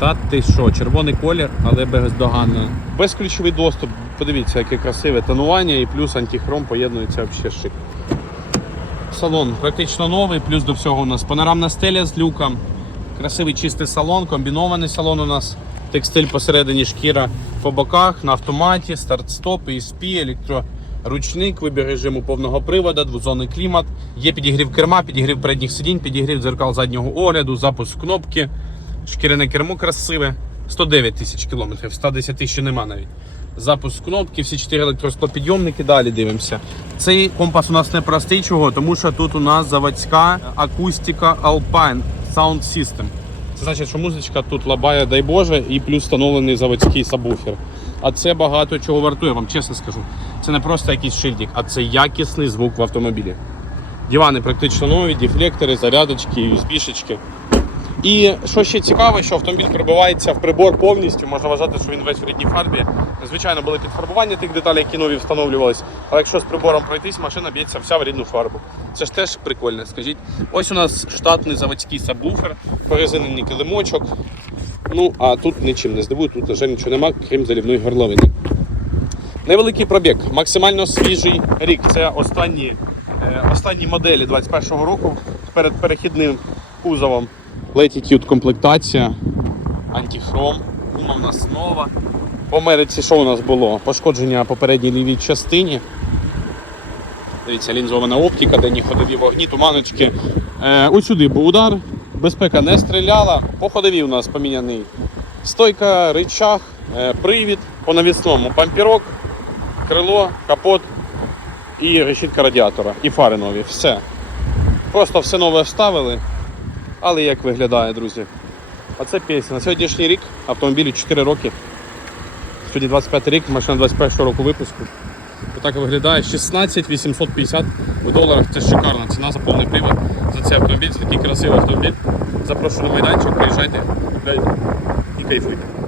Та ти що, червоний колір, але бездоганно. Безключовий доступ. Подивіться, яке красиве тонування і плюс антихром поєднується взагалі шик. Салон практично новий, плюс до всього у нас панорамна стеля з люком. Красивий чистий салон, комбінований салон у нас. Текстиль посередині шкіра по боках, на автоматі, старт-стоп, ESP, електроручник, вибір режиму повного приводу, двозонний клімат. Є підігрів керма, підігрів передніх сидінь, підігрів дзеркал заднього огляду, запуск кнопки. Шкіряне кермо красиве. 109 тисяч кілометрів, 110 тисяч нема навіть. Запуск кнопки, всі чотири електросклопідйомники, далі дивимося. Цей компас у нас не простий чого, тому що тут у нас заводська акустика Alpine Sound System. Це значить, що музичка тут лабає, дай Боже, і плюс встановлений заводський сабвуфер. А це багато чого вартує, вам чесно скажу. Це не просто якийсь шильдик, а це якісний звук в автомобілі. Дивани практично нові, дефлектори, зарядочки, USB-шечки. І що ще цікаво, що автомобіль прибувається в прибор повністю, можна вважати, що він весь в рідній фарбі. Звичайно, були підфарбування тих деталей, які нові встановлювались. Але якщо з прибором пройтись, машина б'ється вся в рідну фарбу. Це ж теж прикольно, скажіть. Ось у нас штатний заводський сабвуфер, порезинений килимочок. Ну, а тут нічим не здивую, тут, жаль, нічого нема, крім залівної горловини. Невеликий пробіг, максимально свіжий рік. Це останні, е, останні моделі 21-го року перед перехідним кузовом. Latitude комплектація, антихром, гума в нас нова. В Америці що у нас було? Пошкодження по передній лівій частині. Дивіться, лінзована оптика, денні ходові вогні, туманочки. Е, ось був удар, безпека не стріляла. По ходові у нас поміняний стойка, рычаг, е, привід, по навісному пампірок, крило, капот і решітка радіатора, і фари нові. Все. Просто все нове вставили. Але як виглядає, друзі? Оце пісня. На сьогоднішній рік автомобілю 4 роки. Сьогодні 25 рік, машина 21 року випуску. Отак виглядає 16 850 в доларах. Це шикарна ціна за повний привод. За цей автомобіль, це такий красивий автомобіль. Запрошую на майданчик, приїжджайте, і кайфуйте.